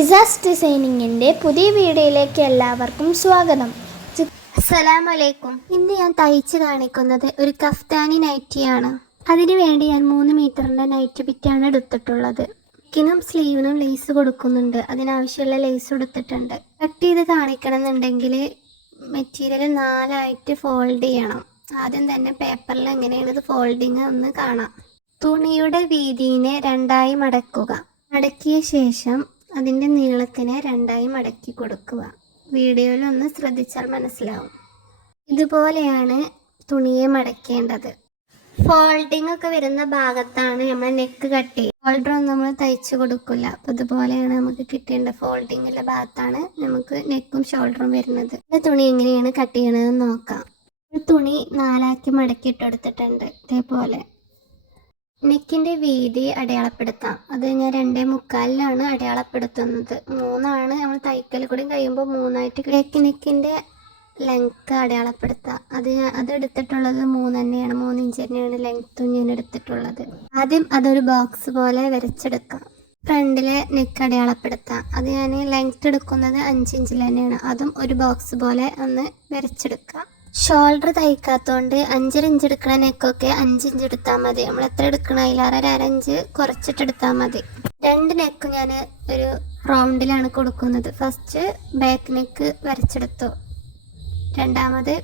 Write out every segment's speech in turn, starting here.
ഇസാസ് ഡിസൈനിങ്ങിൻ്റെ പുതിയ വീഡിയോയിലേക്ക് എല്ലാവർക്കും സ്വാഗതം. അസ്സലാമലൈക്കും. ഇന്ന് ഞാൻ തയ്ച്ച് കാണിക്കുന്നത് ഒരു കഫ്താനി നൈറ്റിയാണ്. അതിനു വേണ്ടി ഞാൻ 3 മീറ്ററിൻ്റെ നൈറ്റ് ബിറ്റാണ് എടുത്തിട്ടുള്ളത്. ക്കിനും സ്ലീവിനും ലേസ് കൊടുക്കുന്നുണ്ട്. അതിനാവശ്യമുള്ള ലേസ് എടുത്തിട്ടുണ്ട്. കട്ട് ചെയ്ത് കാണിക്കണമെന്നുണ്ടെങ്കിൽ മെറ്റീരിയൽ 4 ആയിട്ട് ഫോൾഡ് ചെയ്യണം. ആദ്യം തന്നെ പേപ്പറിൽ എങ്ങനെയാണ് ഇത് ഫോൾഡിങ് ഒന്ന് കാണാം. തുണിയുടെ വീതിയെ 2ആയി മടക്കുക. മടക്കിയ ശേഷം അതിൻ്റെ നീളത്തിനെ 2ആയി മടക്കി കൊടുക്കുക. വീഡിയോയിൽ ഒന്ന് ശ്രദ്ധിച്ചാൽ മനസ്സിലാവും. ഇതുപോലെയാണ് തുണിയെ മടക്കേണ്ടത്. ഫോൾഡിംഗ് ഒക്കെ വരുന്ന ഭാഗത്താണ് നമ്മൾ നെക്ക് കട്ട് ചെയ്യുക. ഷോൾഡർ ഒന്നും നമ്മൾ തയ്ച്ചു കൊടുക്കില്ല. അപ്പോൾ ഇതുപോലെയാണ് നമുക്ക് കിട്ടേണ്ട. ഫോൾഡിങ്ങിൻ്റെ ഭാഗത്താണ് നമുക്ക് നെക്കും ഷോൾഡറും വരുന്നത്. തുണി എങ്ങനെയാണ് കട്ട് ചെയ്യണതെന്ന് നോക്കാം. തുണി 4ആക്കി മടക്കിയിട്ടെടുത്തിട്ടുണ്ട്. ഇതേപോലെ നെക്കിൻ്റെ വീതി അടയാളപ്പെടുത്താം. അത് ഞാൻ 2.25 അടയാളപ്പെടുത്തുന്നത്. 3 നമ്മൾ തയ്ക്കൽ കൂടി കഴിയുമ്പോൾ 3ആയിട്ട് നെക്കിൻ്റെ ലെങ്ത്ത് അടയാളപ്പെടുത്താം. അത് എടുത്തിട്ടുള്ളത് 3 തന്നെയാണ്. 3 ഇഞ്ച് തന്നെയാണ് ലെങ്ത്തും ഞാൻ എടുത്തിട്ടുള്ളത്. ആദ്യം അതൊരു ബോക്സ് പോലെ വരച്ചെടുക്കാം. ഫ്രണ്ടിലെ നെക്ക് അടയാളപ്പെടുത്താം. അത് ഞാൻ ലെങ്ത്ത് എടുക്കുന്നത് 5 ഇഞ്ചിൽ തന്നെയാണ്. അതും ഒരു ബോക്സ് പോലെ ഒന്ന് വരച്ചെടുക്കാം. ഷോൾഡർ തയ്ക്കാത്തതുകൊണ്ട് 5.5 ഇഞ്ച് എടുക്കണ നെക്കൊക്കെ 5 ഇഞ്ച് എടുത്താൽ മതി. നമ്മൾ എത്ര എടുക്കണ അതിലേറെ 1/2 ഇഞ്ച് കുറച്ചിട്ടെടുത്താൽ മതി. 2 നെക്ക് ഞാൻ ഒരു റൗണ്ടിലാണ് കൊടുക്കുന്നത്. ഫസ്റ്റ് ബാക്ക് നെക്ക് വരച്ചെടുത്തു. രണ്ടാമത്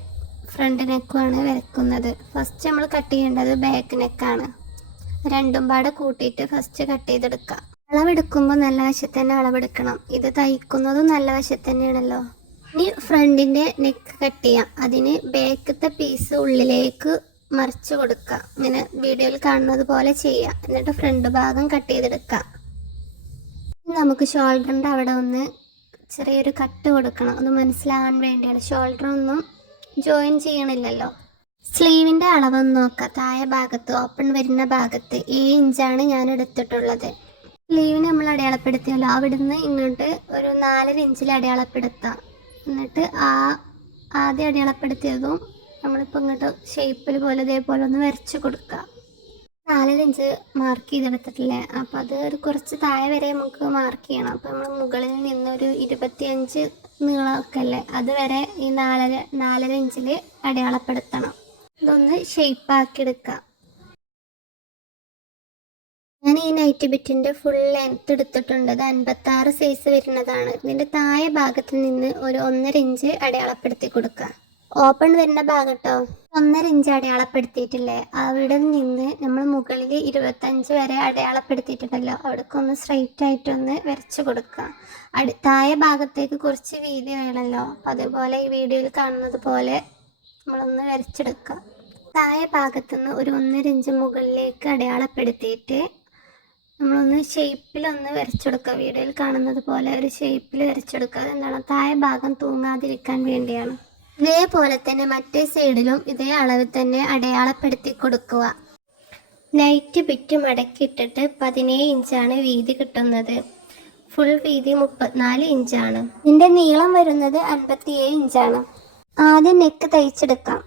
ഫ്രണ്ട് നെക്കുമാണ് വരക്കുന്നത്. ഫസ്റ്റ് നമ്മൾ കട്ട് ചെയ്യേണ്ടത് ബാക്ക് നെക്കാണ്. രണ്ടും പാടെ കൂട്ടിയിട്ട് ഫസ്റ്റ് കട്ട് ചെയ്തെടുക്കാം. അളവെടുക്കുമ്പോൾ നല്ല വശത്ത് തന്നെ അളവെടുക്കണം. ഇത് തയ്ക്കുന്നതും നല്ല വശത്ത് തന്നെയാണല്ലോ. ഇനി ഫ്രണ്ടിൻ്റെ നെക്ക് കട്ട് ചെയ്യാം. അതിന് ബാക്കത്തെ പീസ് ഉള്ളിലേക്ക് മറിച്ച് കൊടുക്കാം. ഇങ്ങനെ വീഡിയോയിൽ കാണുന്നത് പോലെ ചെയ്യാം. എന്നിട്ട് ഫ്രണ്ട് ഭാഗം കട്ട് ചെയ്തെടുക്കാം. നമുക്ക് ഷോൾഡറിൻ്റെ അവിടെ ഒന്ന് ചെറിയൊരു കട്ട് കൊടുക്കണം. ഒന്ന് മനസ്സിലാകാൻ വേണ്ടിയാണ്. ഷോൾഡർ ഒന്നും ജോയിൻ ചെയ്യണില്ലല്ലോ. സ്ലീവിൻ്റെ അളവൊന്ന് നോക്കാം. താഴെ ഭാഗത്ത് ഓപ്പൺ വരുന്ന ഭാഗത്ത് 7 ഇഞ്ചാണ് ഞാൻ എടുത്തിട്ടുള്ളത്. സ്ലീവിന് നമ്മൾ അടയാളപ്പെടുത്തിയല്ലോ. അവിടുന്ന് ഇങ്ങോട്ട് ഒരു 4.5 ഇഞ്ചിൽ അടയാളപ്പെടുത്താം. എന്നിട്ട് ആദ്യം അടയാളപ്പെടുത്തിയതും നമ്മളിപ്പോൾ ഇങ്ങോട്ട് ഷേപ്പിൽ പോലെ ഇതേപോലെ ഒന്ന് വരച്ച് കൊടുക്കുക. 4.5 ഇഞ്ച് മാർക്ക് ചെയ്തെടുത്തിട്ടില്ലേ? അപ്പോൾ അത് ഒരു കുറച്ച് താഴെ വരെ നമുക്ക് മാർക്ക് ചെയ്യണം. അപ്പോൾ നമ്മൾ മുകളിൽ നിന്നൊരു 25 നീളമൊക്കെ അല്ലേ, അതുവരെ ഈ 4.5 ഇഞ്ചിൽ അടയാളപ്പെടുത്തണം. ഇതൊന്ന് ഷേപ്പാക്കി എടുക്കാം. ഞാൻ ഈ നൈറ്റ് ബിറ്റിൻ്റെ ഫുൾ ലെങ്ത്ത് എടുത്തിട്ടുണ്ട്. അത് 56 സൈസ് വരുന്നതാണ്. ഇതിൻ്റെ താഴെ ഭാഗത്ത് നിന്ന് ഒരു 1.5 ഇഞ്ച് അടയാളപ്പെടുത്തി കൊടുക്കുക. ഓപ്പൺ വരുന്ന ഭാഗട്ടോ 1.5 ഇഞ്ച് അടയാളപ്പെടുത്തിയിട്ടില്ലേ, അവിടെ നിന്ന് നമ്മൾ മുകളിൽ 25 വരെ അടയാളപ്പെടുത്തിയിട്ടുണ്ടല്ലോ, അവിടേക്കൊന്ന് സ്ട്രൈറ്റ് ആയിട്ടൊന്ന് വരച്ച് കൊടുക്കുക. താഴെ ഭാഗത്തേക്ക് കുറച്ച് വീതി വേണമല്ലോ. അപ്പം അതുപോലെ ഈ വീഡിയോയിൽ കാണുന്നത് പോലെ നമ്മളൊന്ന് വരച്ചെടുക്കുക. താഴെ ഭാഗത്തുനിന്ന് ഒരു 1.5 ഇഞ്ച് മുകളിലേക്ക് അടയാളപ്പെടുത്തിയിട്ട് നമ്മളൊന്ന് ഷേപ്പിലൊന്ന് വരച്ചെടുക്കുക. വീഡിയോയിൽ കാണുന്നത് പോലെ ഒരു ഷേപ്പിൽ വരച്ചെടുക്കുക. അതെന്താണ്, താഴെ ഭാഗം തൂങ്ങാതിരിക്കാൻ വേണ്ടിയാണ്. ഇതേപോലെ തന്നെ മറ്റേ സൈഡിലും ഇതേ അളവിൽ തന്നെ അടയാളപ്പെടുത്തി കൊടുക്കുക. നൈറ്റ് ബിറ്റ് മടക്കിയിട്ടിട്ട് 17 ഇഞ്ചാണ് വീതി കിട്ടുന്നത്. ഫുൾ വീതി 34 ഇഞ്ചാണ്. ഇതിൻ്റെ നീളം വരുന്നത് 57 ഇഞ്ചാണ്. ആദ്യം നെക്ക് തയ്ച്ചെടുക്കാം.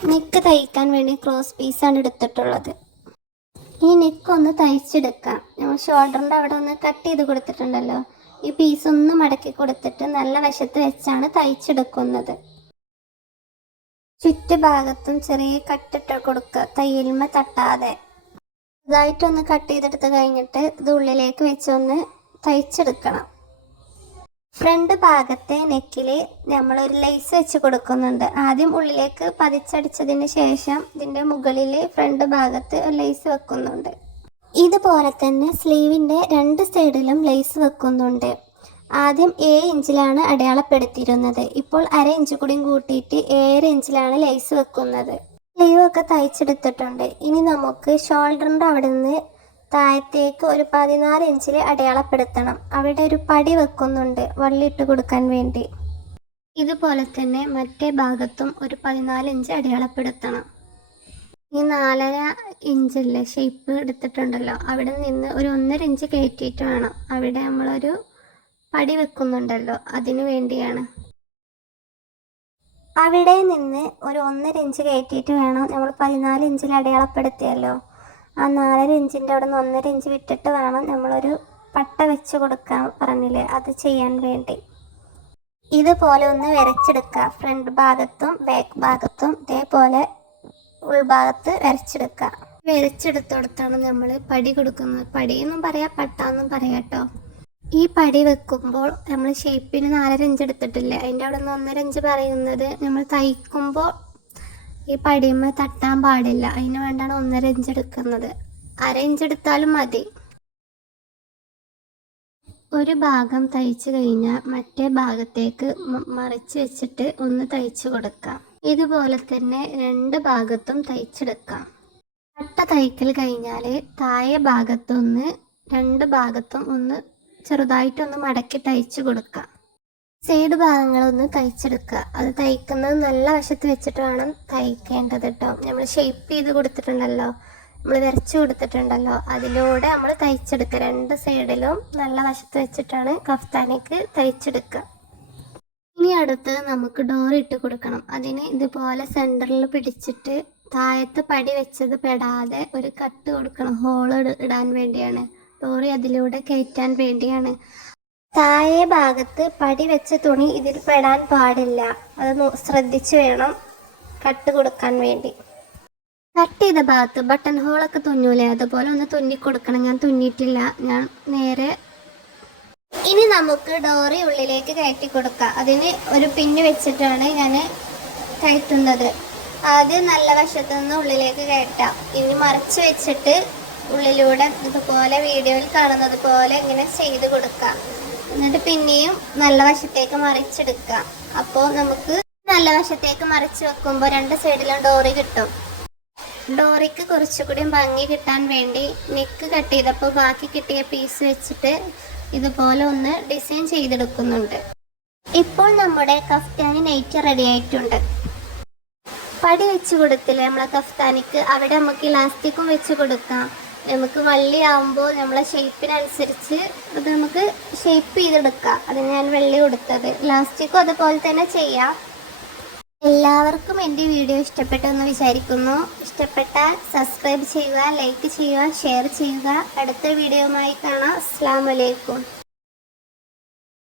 നെക്ക് തയ്ക്കാൻ വേണ്ടി ക്രോസ് പീസാണ് എടുത്തിട്ടുള്ളത്. ഈ നെക്ക് ഒന്ന് തയ്ച്ചെടുക്കാം. നമ്മൾ ഷോൾഡറിൻ്റെ അവിടെ ഒന്ന് കട്ട് ചെയ്ത് കൊടുത്തിട്ടുണ്ടല്ലോ, ഈ പീസ് ഒന്ന് മടക്കി കൊടുത്തിട്ട് നല്ല വശത്ത് വെച്ചാണ് തയ്ച്ചെടുക്കുന്നത്. ചുറ്റുഭാഗത്തും ചെറിയ കട്ടിട്ട് കൊടുക്കുക, തയ്യൽമ തട്ടാതെ. ഇതായിട്ടൊന്ന് കട്ട് ചെയ്തെടുത്ത് കഴിഞ്ഞിട്ട് ഇത് ഉള്ളിലേക്ക് വെച്ചൊന്ന് തയ്ച്ചെടുക്കണം. ഫ്രണ്ട് ഭാഗത്തെ നെക്കിൽ നമ്മളൊരു ലേസ് വെച്ച് കൊടുക്കുന്നുണ്ട്. ആദ്യം ഉള്ളിലേക്ക് പതിച്ചടിച്ചതിന് ശേഷം ഇതിൻ്റെ മുകളിൽ ഫ്രണ്ട് ഭാഗത്ത് ലേസ് വെക്കുന്നുണ്ട്. ഇതുപോലെ തന്നെ സ്ലീവിൻ്റെ 2 സൈഡിലും ലേസ് വെക്കുന്നുണ്ട്. ആദ്യം 7 ഇഞ്ചിലാണ് അടയാളപ്പെടുത്തിയിരുന്നത്. ഇപ്പോൾ 1/2 ഇഞ്ച് കൂടി കൂട്ടിയിട്ട് 7 ഇഞ്ചിലാണ് ലേസ് വെക്കുന്നത്. സ്ലീവൊക്കെ തയ്ച്ചെടുത്തിട്ടുണ്ട്. ഇനി നമുക്ക് ഷോൾഡറിൻ്റെ അവിടെ നിന്ന് താഴത്തേക്ക് ഒരു 14 ഇഞ്ചിൽ അടയാളപ്പെടുത്തണം. അവിടെ ഒരു പടി വെക്കുന്നുണ്ട് വള്ളിയിട്ട് കൊടുക്കാൻ വേണ്ടി. ഇതുപോലെ തന്നെ മറ്റേ ഭാഗത്തും ഒരു 14 ഇഞ്ച് അടയാളപ്പെടുത്തണം. ഈ 4.5 ഇഞ്ചിലെ ഷേപ്പ് എടുത്തിട്ടുണ്ടല്ലോ, അവിടെ നിന്ന് ഒരു 1.5 ഇഞ്ച് കയറ്റിയിട്ട് വേണം. അവിടെ നമ്മളൊരു പടി വെക്കുന്നുണ്ടല്ലോ, അതിനു വേണ്ടിയാണ്. അവിടെ നിന്ന് ഒരു 1.5 ഇഞ്ച് കയറ്റിയിട്ട് വേണം നമ്മൾ 14 ഇഞ്ചിൽ അടയാളപ്പെടുത്തിയല്ലോ, ആ 4.5 ഇഞ്ചിൻ്റെ അവിടെ നിന്ന് 1.5 ഇഞ്ച് വിട്ടിട്ട് വേണം നമ്മളൊരു പട്ട വെച്ച് കൊടുക്കാൻ പറഞ്ഞില്ലേ, അത് ചെയ്യാൻ വേണ്ടി ഇതുപോലെ ഒന്ന് വരച്ചെടുക്കുക. ഫ്രണ്ട് ഭാഗത്തും ബാക്ക് ഭാഗത്തും ഇതേപോലെ ഉൾഭാഗത്ത് വരച്ചെടുക്കുക. വരച്ചെടുത്തോടത്താണ് നമ്മൾ പടി കൊടുക്കുന്നത്. പടിയെന്നും പറയാം, പട്ടാന്നും പറയാം കേട്ടോ. ഈ പടി വെക്കുമ്പോൾ നമ്മൾ ഷേപ്പിന് 4.5 ഇഞ്ച് എടുത്തിട്ടില്ലേ, അതിൻ്റെ അവിടെ നിന്ന് 1.5 ഇഞ്ച് പറയുന്നത് നമ്മൾ തയ്ക്കുമ്പോൾ ഈ പടിയുമ്പോൾ തട്ടാൻ പാടില്ല. അതിന് വേണ്ടിയാണ് 1.5 ഇഞ്ച് എടുക്കുന്നത്. 1/2 ഇഞ്ച് എടുത്താലും മതി. ഒരു ഭാഗം തയ്ച്ചു കഴിഞ്ഞാൽ മറ്റേ ഭാഗത്തേക്ക് മറിച്ച് വെച്ചിട്ട് ഒന്ന് തയ്ച്ചു കൊടുക്കാം. ഇതുപോലെ തന്നെ 2 ഭാഗത്തും തയ്ച്ചെടുക്കാം. പട്ട തയ്ക്കൽ കഴിഞ്ഞാൽ താഴെ ഭാഗത്തൊന്ന് 2 ഭാഗത്തും ഒന്ന് ചെറുതായിട്ടൊന്ന് മടക്കി തയ്ച്ചു കൊടുക്കാം. സൈഡ് ഭാഗങ്ങളൊന്ന് തയ്ച്ചെടുക്കുക. അത് തയ്ക്കുന്നത് നല്ല വശത്ത് വെച്ചിട്ട് വേണം തയ്ക്കേണ്ടത് കേട്ടോ. നമ്മൾ ഷേപ്പ് ചെയ്ത് കൊടുത്തിട്ടുണ്ടല്ലോ, നമ്മൾ വരച്ചു കൊടുത്തിട്ടുണ്ടല്ലോ, അതിലൂടെ നമ്മൾ തയ്ച്ചെടുക്കുക. 2 സൈഡിലും നല്ല വശത്ത് വെച്ചിട്ടാണ് കഫ്താനിക്ക് തയ്ച്ചെടുക്കുക. ഇനി അടുത്ത് നമുക്ക് ഡോർ ഇട്ട് കൊടുക്കണം. അതിന് ഇതുപോലെ സെൻറ്ററിൽ പിടിച്ചിട്ട് താഴത്ത് പടി വെച്ചത് പെടാതെ ഒരു കട്ട് കൊടുക്കണം. ഹോൾ ഇടാൻ വേണ്ടിയാണ്, ഡോറി അതിലൂടെ കയറ്റാൻ വേണ്ടിയാണ്. താഴെ ഭാഗത്ത് പടി വെച്ച തുണി ഇതിൽ പെടാൻ പാടില്ല. അത് ശ്രദ്ധിച്ച് വേണം കട്ട് കൊടുക്കാൻ വേണ്ടി. കട്ട് ചെയ്ത ഭാഗത്ത് ബട്ടൺ ഹോളൊക്കെ തുന്നൂലേ, അതുപോലെ ഒന്ന് തുന്നിക്കൊടുക്കണം. ഞാൻ തുന്നിയിട്ടില്ല, ഞാൻ നേരെ. ഇനി നമുക്ക് ഡോറി ഉള്ളിലേക്ക് കയറ്റി കൊടുക്കാം. അതിന് ഒരു പിന്ന് വെച്ചിട്ടാണ് ഞാൻ കയറ്റുന്നത്. ആദ്യം നല്ല വശത്തു നിന്ന് ഉള്ളിലേക്ക് കയറ്റാം. ഇനി മറിച്ച് വെച്ചിട്ട് ഉള്ളിലൂടെ ഇതുപോലെ വീഡിയോയിൽ കാണുന്നത് പോലെ ഇങ്ങനെ ചെയ്ത് കൊടുക്കാം. എന്നിട്ട് പിന്നെയും നല്ല വശത്തേക്ക് മറിച്ചെടുക്കാം. അപ്പോൾ നമുക്ക് നല്ല വശത്തേക്ക് മറിച്ച് വെക്കുമ്പോൾ 2 സൈഡിലും ഡോറി കിട്ടും. ഡോറിക്ക് കുറച്ചുകൂടി ഭംഗി കിട്ടാൻ വേണ്ടി നെക്ക് കട്ട് ചെയ്തപ്പോൾ ബാക്കി കിട്ടിയ പീസ് വെച്ചിട്ട് ഇതുപോലെ ഒന്ന് ഡിസൈൻ ചെയ്തെടുക്കുന്നുണ്ട്. ഇപ്പോൾ നമ്മുടെ കഫ്താനി നൈറ്റി റെഡി ആയിട്ടുണ്ട്. പടി വെച്ച് കൊടുത്തില്ലേ നമ്മളെ കഫ്താനിക്ക്, അവിടെ നമുക്ക് ഇലാസ്റ്റിക്കും വെച്ച് കൊടുക്കാം. നമുക്ക് വള്ളി ആകുമ്പോൾ നമ്മളെ ഷേപ്പിനനുസരിച്ച് അത് നമുക്ക് ഷേപ്പ് ചെയ്തെടുക്കാം. അതിന് ഞാൻ വെള്ളി കൊടുത്തത്. ഇലാസ്റ്റിക്കും അതുപോലെ തന്നെ ചെയ്യാം. എല്ലാവർക്കും എൻ്റെ വീഡിയോ ഇഷ്ടപ്പെട്ടെന്ന് വിചാരിക്കുന്നു. ഇഷ്ടപ്പെട്ടാൽ സബ്സ്ക്രൈബ് ചെയ്യുക, ലൈക്ക് ചെയ്യുക, ഷെയർ ചെയ്യുക. അടുത്ത വീഡിയോയുമായി കാണാം. അസ്സലാമു അലൈക്കും.